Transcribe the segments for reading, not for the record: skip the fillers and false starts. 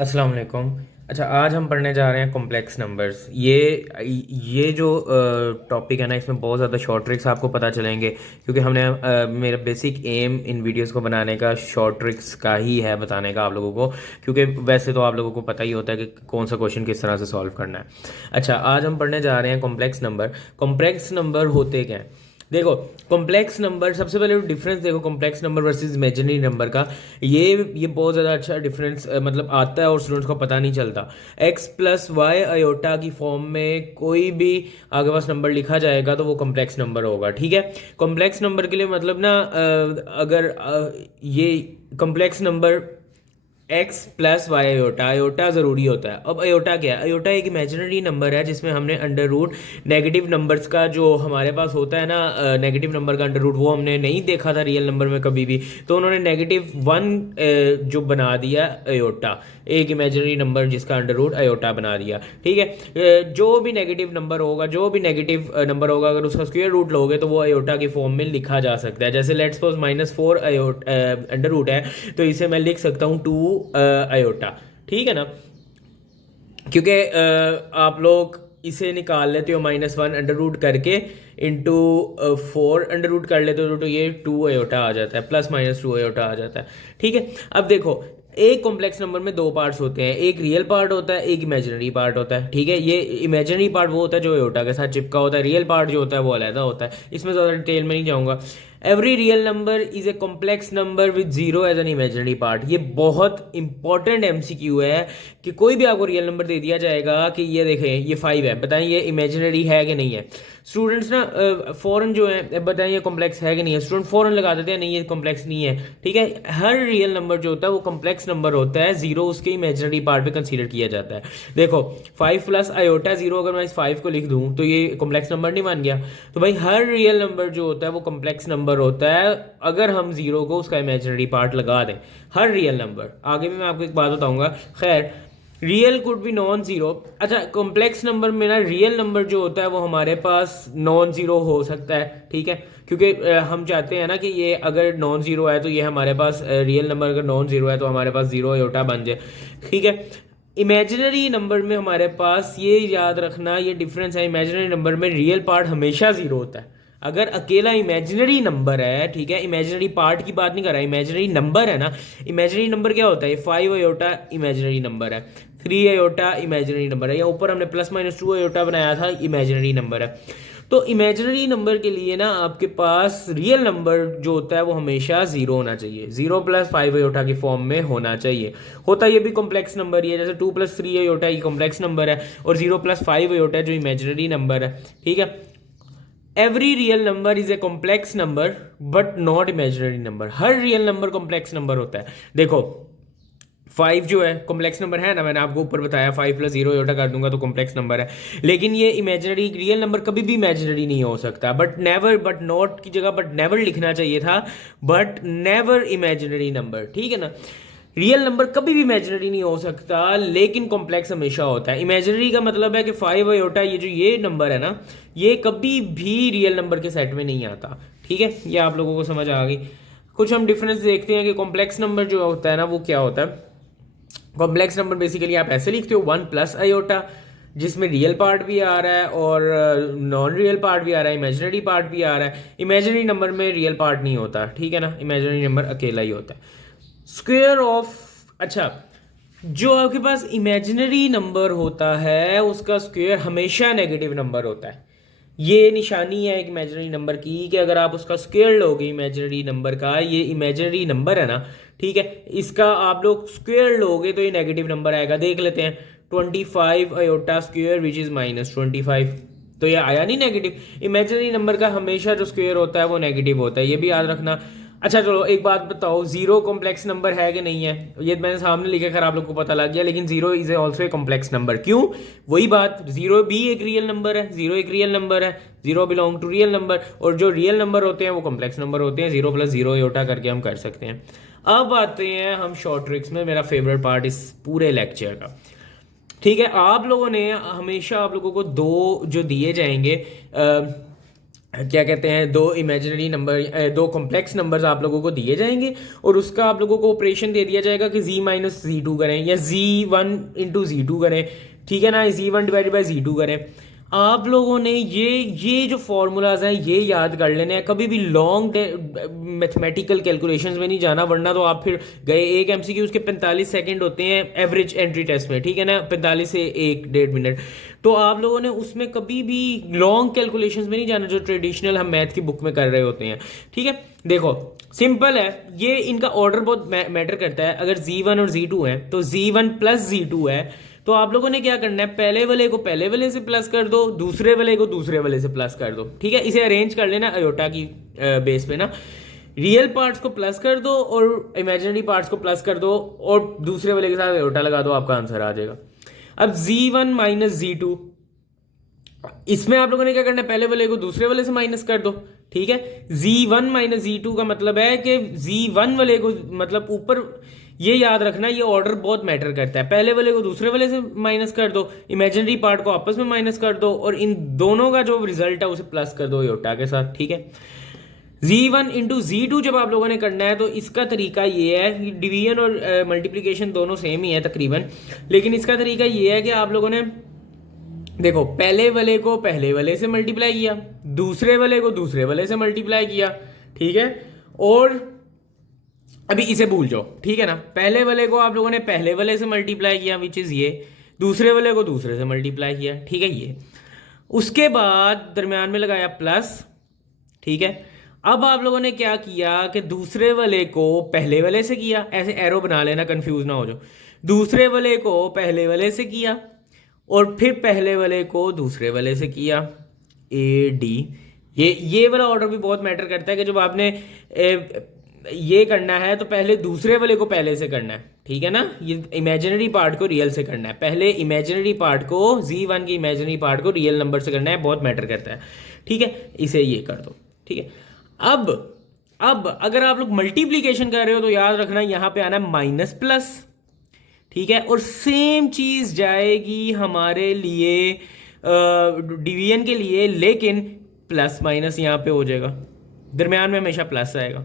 अस्सलाम वालेकुम। अच्छा, आज हम पढ़ने जा रहे हैं कॉम्प्लेक्स नंबर्स। ये जो टॉपिक है ना, इसमें बहुत ज़्यादा शॉर्ट ट्रिक्स आपको पता चलेंगे, क्योंकि हमने मेरा बेसिक एम इन वीडियोस को बनाने का शॉर्ट ट्रिक्स का ही है, बताने का आप लोगों को। क्योंकि वैसे तो आप लोगों को पता ही होता है कि कौन सा क्वेश्चन किस तरह से सॉल्व करना है। अच्छा, आज हम पढ़ने जा रहे हैं कॉम्प्लेक्स नंबर। कॉम्प्लेक्स नंबर होते क्या हैं? देखो, कॉम्प्लेक्स नंबर, सबसे पहले डिफरेंस देखो complex number versus imaginary number का। ये बहुत ज़्यादा अच्छा डिफरेंस मतलब आता है और स्टूडेंट्स को पता नहीं चलता। एक्स प्लस वाई अयोटा की फॉर्म में कोई भी आगे पास नंबर लिखा जाएगा तो वो कॉम्प्लेक्स नंबर होगा। ठीक है, कॉम्प्लेक्स नंबर के लिए मतलब ना अगर ये complex number x plus y iota, iota ज़रूरी होता है। अब अयोटा क्या है? अयोटा एक इमेजिनरी नंबर है जिसमें हमने अंडर रूट नेगेटिव नंबर्स का जो हमारे पास होता है ना, नेगेटिव नंबर का अंडर रूट, वो हमने नहीं देखा था रियल नंबर में कभी भी। तो उन्होंने नेगेटिव वन जो बना दिया अयोटा, एक इमेजिनरी नंबर जिसका अंडर रूट अयोटा बना दिया। ठीक है, जो भी नेगेटिव नंबर होगा, जो भी नेगेटिव नंबर होगा, अगर उसका स्क्वायर रूट लोगे तो वो अयोटा की फॉर्म में लिखा जा सकता है। जैसे लेट्स सपोज -4 अंडर रूट है, तो इसे मैं लिख सकता हूँ 2 अयोटा। ठीक है ना, क्योंकि आप लोग इसे निकाल लेते हो -1 अंडर रूट करके इंटू 4 अंडर रूट कर लेते हो, तो ये 2 अयोटा आ जाता है, ±2 अयोटा आ जाता है। ठीक है, अब देखो, एक कॉम्प्लेक्स नंबर में दो पार्ट्स होते हैं, एक रियल पार्ट होता है, एक इमेजिनरी पार्ट होता है। ठीक है, ये इमेजिनरी पार्ट वो होता है जो अयोटा के साथ चिपका होता है, रियल पार्ट जो होता है वो अलग होता है। इसमें ज़्यादा डिटेल में नहीं जाऊँगा। Every real number is a complex number with zero as an imaginary part. ये बहुत इंपॉर्टेंट एमसीक्यू है कि कोई भी आपको रियल नंबर दे दिया जाएगा कि ये देखें ये 5 है, बताएं ये इमेजिनरी है कि नहीं है। स्टूडेंट्स ना फ़ौरन जो है बताएं ये कॉम्प्लेक्स है कि नहीं है, स्टूडेंट फ़ौरन लगा देते हैं नहीं ये कॉम्प्लेक्स नहीं है। ठीक है, हर रियल नंबर जो होता है वो कॉम्प्लेक्स नंबर होता है, जीरो उसके इमेजिनरी पार्ट पे कंसीडर किया जाता है। देखो, 5 प्लस अयोटा जीरो, अगर मैं इस 5 को लिख दूं तो ये कॉम्प्लेक्स नंबर नहीं बन गया? तो भाई हर रियल नंबर जो होता है वो कॉम्प्लेक्स नंबर होता है अगर हम जीरो को उसका इमेजिनरी पार्ट लगा दें। हर रियल नंबर, आगे भी मैं आपको एक बात बताऊंगा। खैर, real could be non zero. अच्छा, कॉम्प्लेक्स नंबर में ना रियल नंबर जो होता है वो हमारे पास नॉन जीरो हो सकता है। ठीक है, क्योंकि हम चाहते हैं ना कि ये अगर नॉन जीरो है तो ये हमारे पास रियल नंबर अगर नॉन जीरो है तो हमारे पास जीरो अयोटा बन जाए। ठीक है, इमेजिनरी नंबर में हमारे पास ये याद रखना, ये डिफरेंस है, इमेजिनरी नंबर में रियल पार्ट हमेशा जीरो होता है। अगर अकेला इमेजिनरी नंबर है, ठीक है, इमेजिनरी पार्ट की बात नहीं कर रहा, इमेजिनरी नंबर है ना, इमेजिनरी नंबर क्या होता है? 5 अयोटा इमेजिनरी नंबर है, 3 अयोटा इमेजिनरी नंबर है, या ऊपर हमने ±2 अयोटा बनाया था, इमेजिनरी नंबर है। तो इमेजिनरी नंबर के लिए ना आपके पास रियल नंबर जो होता है वो हमेशा जीरो होना चाहिए, 0 + 5 अयोटा की फॉर्म में होना चाहिए। होता ये भी कॉम्प्लेक्स नंबर ही है, जैसे 2 + 3 अयोटा ये कॉम्प्लेक्स नंबर है, और 0 + 5 अयोटा जो इमेजिनरी नंबर है। ठीक है, every real number is a complex number but not imaginary number. Her real number complex number होता है। देखो, 5 जो है कॉम्प्लेक्स नंबर है ना, मैंने आपको ऊपर बताया 5 + 0 अयोटा कर दूंगा तो कॉम्प्लेक्स नंबर है। लेकिन ये इमेजिनरी रियल नंबर कभी भी इमेजिनरी नहीं हो सकता। बट नेवर, बट नॉट की जगह बट नेवर लिखना चाहिए था, बट नेवर इमेजिनरी नंबर। ठीक है ना, रियल नंबर कभी भी इमेजिनरी नहीं हो सकता, लेकिन कॉम्प्लेक्स हमेशा होता है। इमेजिनरी का मतलब है कि 5 अयोटा ये जो ये नंबर है ना, ये कभी भी रियल नंबर के सेट में नहीं आता। ठीक है, ये आप लोगों को समझ आ गई। कुछ हम डिफरेंस देखते हैं कि कॉम्प्लेक्स नंबर जो होता है ना वो क्या होता है। कॉम्प्लेक्स नंबर बेसिकली आप ऐसे लिखते हो 1 + अयोटा, जिसमें रियल पार्ट भी आ रहा है और नॉन रियल पार्ट भी आ रहा है, इमेजिनरी पार्ट भी आ रहा है। इमेजिनरी नंबर में रियल पार्ट नहीं होता। ठीक है ना, इमेजिनरी नंबर अकेला ही होता है। स्क्वायर ऑफ, अच्छा, जो आपके पास इमेजिनरी नंबर होता है उसका स्क्वायर हमेशा नेगेटिव नंबर होता है। ये निशानी है एक इमेजिनरी नंबर की कि अगर आप उसका स्क्वायर लोगे इमेजिनरी नंबर का, ये इमेजिनरी नंबर है ना, ठीक है, इसका आप लोग स्क्वायर लोगे तो ये नेगेटिव नंबर आएगा। देख लेते हैं, 25 अयोटा स्क्वायर विच इज -25, तो ये आया नहीं नेगेटिव। इमेजिनरी नंबर का हमेशा जो स्क्वायर होता है वो नेगेटिव होता है, ये भी याद रखना। अच्छा चलो एक बात बताओ, जीरो कॉम्प्लेक्स नंबर है कि नहीं है? ये मैंने सामने लिखा, खैर आप लोग को पता लग गया, लेकिन zero is also a complex number. क्यों? वही बात, जीरो भी एक रियल नंबर है, जीरो एक रियल नंबर है, zero belong to real number, और जो रियल नंबर होते हैं वो कॉम्प्लेक्स नंबर होते हैं। 0 + 0 अयोटा करके हम कर सकते हैं। अब आते हैं हम शॉर्ट ट्रिक्स में, मेरा फेवरेट पार्ट इस पूरे लेक्चर का। ठीक है, आप लोगों ने हमेशा, आप लोगों को दो जो दिए जाएंगे क्या कहते हैं, दो इमेजिनरी नंबर, दो कॉम्प्लेक्स नंबर्स आप लोगों को दिए जाएंगे और उसका आप लोगों को ऑपरेशन दे दिया जाएगा कि z माइनस जी टू करें या z1 इंटू जी टू करें, ठीक है ना, z1 divided by ji to करें। आप लोगों ने ये जो फॉर्मूलाज हैं ये याद कर लेने हैं, कभी भी लॉन्ग मैथमेटिकल कैलकुलेशंस में नहीं जाना, वरना तो आप फिर गए। एक एमसीक्यू उसके 45 सेकंड होते हैं एवरेज एंट्री टेस्ट में, ठीक है ना, 45 से 1-1.5 मिनट। तो आप लोगों ने उसमें कभी भी लॉन्ग कैलकुलेशंस में नहीं जाना जो ट्रेडिशनल हम मैथ की बुक में कर रहे होते हैं, ठीक है। देखो सिंपल है, ये इनका ऑर्डर बहुत मैटर करता है। अगर z1 और z2 है तो z1 प्लस z2 है, तो आप लोगों ने क्या करना है, पहले वाले को पहले वाले से प्लस कर दो, दूसरे वाले को दूसरे वाले से प्लस कर दो, ठीक है। इसे अरेंज कर लेना अयोटा की बेस पे ना, रियल पार्ट्स को प्लस कर दो और इमेजिनरी पार्ट्स को प्लस कर दो और दूसरे वाले के साथ अयोटा लगा दो, आपका आंसर आ जाएगा। अब z1 माइनस z2, इसमें आप लोगों ने क्या करना है, पहले वाले को दूसरे वाले से माइनस कर दो, ठीक है। z1 माइनस z2 का मतलब है कि z1 वाले को, मतलब ऊपर ये याद रखना, ये ऑर्डर बहुत मैटर करता है। पहले वाले को दूसरे वाले से माइनस कर दो, इमेजिनरी पार्ट को आपस में माइनस कर दो और इन दोनों का जो रिजल्ट है उसे प्लस कर दो योटा के साथ, ठीक है। z1 इंटू z2 जब आप लोगों ने करना है तो इसका तरीका ये है कि डिवीजन और मल्टीप्लिकेशन दोनों सेम ही है तकरीबन, लेकिन इसका तरीका ये है कि आप लोगों ने देखो पहले वाले को पहले वाले से मल्टीप्लाई किया, दूसरे वाले को दूसरे वाले से मल्टीप्लाई किया, ठीक है। और अभी इसे भूल जाओ, ठीक है ना, पहले वाले को आप लोगों ने पहले वाले से मल्टीप्लाई किया विच इज़ ये, दूसरे वाले को दूसरे से मल्टीप्लाई किया, ठीक है ये। उसके बाद दरम्यान में लगाया प्लस, ठीक है। अब आप लोगों ने क्या किया कि दूसरे वाले को पहले वाले से किया, ऐसे एरो बना लेना कंफ्यूज ना हो जाओ, दूसरे वाले को पहले वाले से किया और फिर पहले वाले को दूसरे वाले से किया, ए डी। ये वाला ऑर्डर भी बहुत मैटर करता है कि जब आपने ये करना है तो पहले दूसरे वाले को पहले से करना है, ठीक है ना। ये इमेजिनरी पार्ट को रियल से करना है, पहले इमेजिनरी पार्ट को z1 की इमेजिनरी पार्ट को रियल नंबर से करना है, बहुत मैटर करता है, ठीक है। इसे ये कर दो, ठीक है। अब अगर आप लोग मल्टीप्लीकेशन कर रहे हो तो याद रखना यहां पे आना माइनस प्लस, ठीक है। और सेम चीज जाएगी हमारे लिए डिवीजन के लिए, लेकिन प्लस माइनस यहां पे हो जाएगा, दरम्यान में हमेशा प्लस आएगा,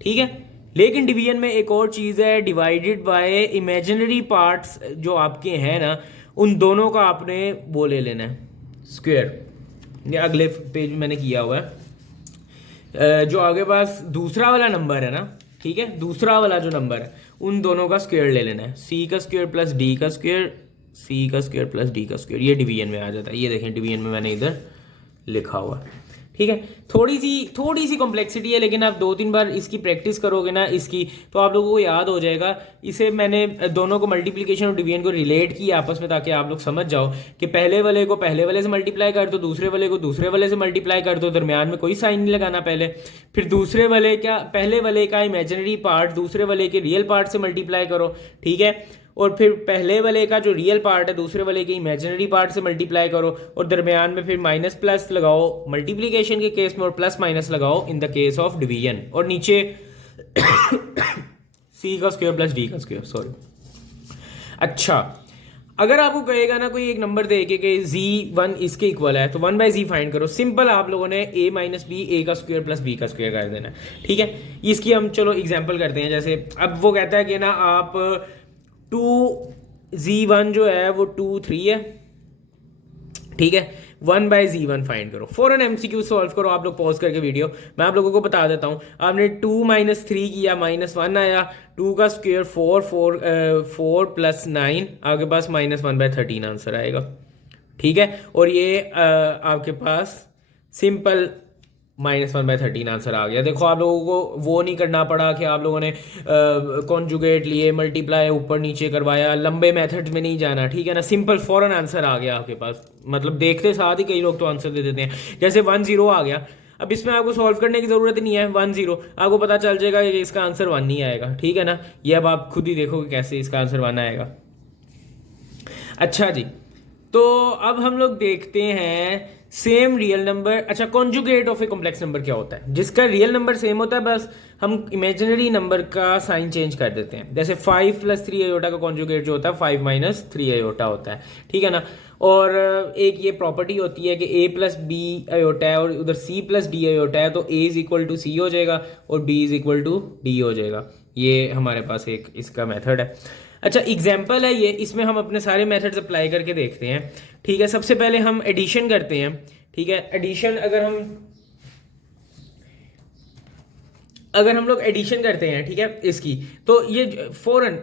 ठीक है। लेकिन डिवीजन में एक और चीज़ है, डिवाइडेड बाय इमेजिनरी पार्ट्स जो आपके हैं ना, उन दोनों का आपने वो ले लेना है स्क्वायर। ये अगले पेज में मैंने किया हुआ है, जो आगे पास दूसरा वाला नंबर है ना, ठीक है, दूसरा वाला जो नंबर है उन दोनों का स्क्वायर ले लेना है, सी का स्क्वायर प्लस डी का स्क्वायर, सी का स्क्वायर प्लस डी का स्क्वायर, ये डिवीजन में आ जाता है। ये देखें डिवीजन में मैंने इधर लिखा हुआ, ठीक है। थोड़ी सी कॉम्प्लेक्सिटी है, लेकिन आप 2-3 बार इसकी प्रैक्टिस करोगे ना इसकी, तो आप लोगों को याद हो जाएगा। इसे मैंने दोनों को मल्टीप्लिकेशन और डिवीजन को रिलेट किया आपस में, ताकि आप लोग समझ जाओ कि पहले वाले को पहले वाले से मल्टीप्लाई कर दो, दूसरे वाले को दूसरे वाले से मल्टीप्लाई कर दो, दरम्यान में कोई साइन नहीं लगाना पहले। फिर दूसरे वाले का पहले वाले का इमेजिनरी पार्ट दूसरे वाले के रियल पार्ट से मल्टीप्लाई करो, ठीक है। और फिर पहले वाले का जो रियल पार्ट है दूसरे वाले के इमेजिनरी पार्ट से मल्टीप्लाई करो और दरमियान में फिर माइनस प्लस लगाओ मल्टीप्लिकेशन के केस में और प्लस माइनस लगाओ in the case of division, और नीचे सी का स्क्वायर प्लस डी का स्क्वायर, सॉरी। अच्छा, अगर आपको कहेगा ना कोई एक नंबर दे के z1 इसके इक्वल है तो 1/z फाइंड करो, सिंपल आप लोगों ने a माइनस बी ए का स्क्वायर प्लस बी का स्क्वायर कर देना, ठीक है। इसकी हम चलो एग्जांपल करते हैं। जैसे अब वो कहता है कि ना आप 2z1 जो है वो 2-3 है, ठीक है, 1/z1 फाइंड करो। फॉरन एमसीक्यू सॉल्व करो, आप लोग पॉज करके वीडियो, मैं आप लोगों को बता देता हूँ। आपने 2 माइनस 3 किया, -1 आया, 2 का स्क्वायर 4 प्लस 9, आपके पास -1/13 आंसर आएगा, ठीक है। और ये आपके पास सिंपल -1/13 आंसर आ गया। देखो आप लोगों को वो नहीं करना पड़ा कि आप लोगों ने कॉन्जुगेट लिए, मल्टीप्लाई ऊपर नीचे करवाया, लंबे मेथड्स में नहीं जाना, ठीक है ना। सिंपल फौरन आंसर आ गया आपके पास, मतलब देखते साथ ही कई लोग तो आंसर दे देते हैं। जैसे 1-0 आ गया, अब इसमें आपको सॉल्व करने की ज़रूरत नहीं है। 1-0 आपको पता चल जाएगा कि इसका आंसर 1 नहीं आएगा, ठीक है ना। ये अब आप खुद ही देखोगे कैसे इसका आंसर 1 आएगा। अच्छा जी, तो अब हम लोग देखते हैं सेम रियल नंबर। अच्छा, conjugate of A complex number क्या होता है? जिसका रियल नंबर सेम होता है, बस हम इमेजिनरी नंबर का साइन चेंज कर देते हैं। जैसे 5 + 3 आयोटा का कॉन्जुगेट जो होता है 5 - 3 आयोटा होता है, ठीक है ना। और एक ये प्रॉपर्टी होती है कि a + b आयोटा है और उधर c + d आयोटा है, तो a = c हो जाएगा और b = d हो जाएगा। ये हमारे पास एक इसका मेथड है। अच्छा, एग्जाम्पल है ये, इसमें हम अपने सारे मेथड्स अप्लाई करके देखते हैं, ठीक है। सबसे पहले हम एडिशन करते हैं, ठीक है। एडिशन अगर हम लोग एडिशन करते हैं, ठीक है, इसकी, तो ये फौरन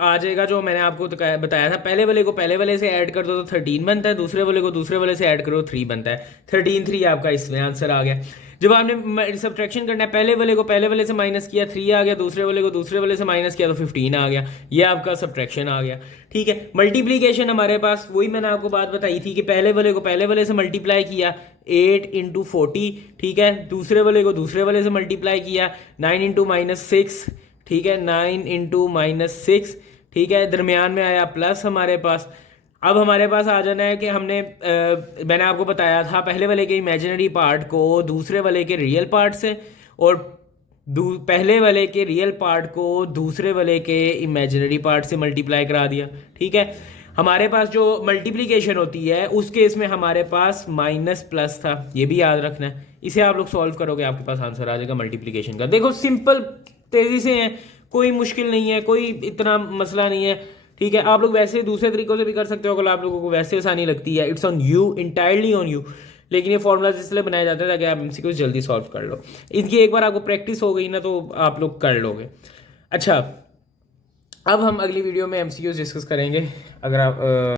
आ जाएगा जो मैंने आपको बताया था। पहले वाले को पहले वाले से ऐड कर दो तो 13 बनता है, दूसरे वाले को दूसरे वाले से ऐड करो 3 बनता है। 13 3 आपका इसमें आंसर आ गया। जब आपने सब्ट्रैक्शन करना है, पहले वाले को पहले वाले से माइनस किया 3 आ गया, दूसरे वाले को दूसरे वाले से माइनस किया तो 15 आ गया। ये आपका सब्ट्रैक्शन आ गया, ठीक है। मल्टीप्लीकेशन हमारे पास वही मैंने आपको बात बताई थी कि पहले वाले को पहले वाले से मल्टीप्लाई किया 8 × 40, ठीक है। दूसरे वाले को दूसरे वाले से मल्टीप्लाई किया 9 × -6, ठीक है, 9 × -6, ठीक है। दरमियान में आया प्लस हमारे पास। अब हमारे पास आ जाना है कि मैंने आपको बताया था पहले वाले के इमेजिनरी पार्ट को दूसरे वाले के रियल पार्ट से और पहले वाले के रियल पार्ट को दूसरे वाले के इमेजिनरी पार्ट से मल्टीप्लाई करा दिया, ठीक है। हमारे पास जो मल्टीप्लिकेशन होती है उस केस में हमारे पास माइनस प्लस था, ये भी याद रखना है। इसे आप लोग सॉल्व करोगे, आपके पास आंसर आ जाएगा मल्टीप्लिकेशन का। देखो सिंपल, तेजी से है, कोई मुश्किल नहीं है, कोई इतना मसला नहीं है, ठीक है। आप लोग वैसे दूसरे तरीकों से भी कर सकते हो अगर आप लोगों को वैसे आसानी लगती है। It's on you, entirely on you. लेकिन ये फॉर्मूलाज इसलिए बनाए जाते हैं ताकि आप एमसीक्यूज जल्दी सॉल्व कर लो। इनकी एक बार आपको प्रैक्टिस हो गई ना तो आप लोग कर लोगे। अच्छा, अब हम अगली वीडियो में एमसीक्यूज डिस्कस करेंगे। अगर आप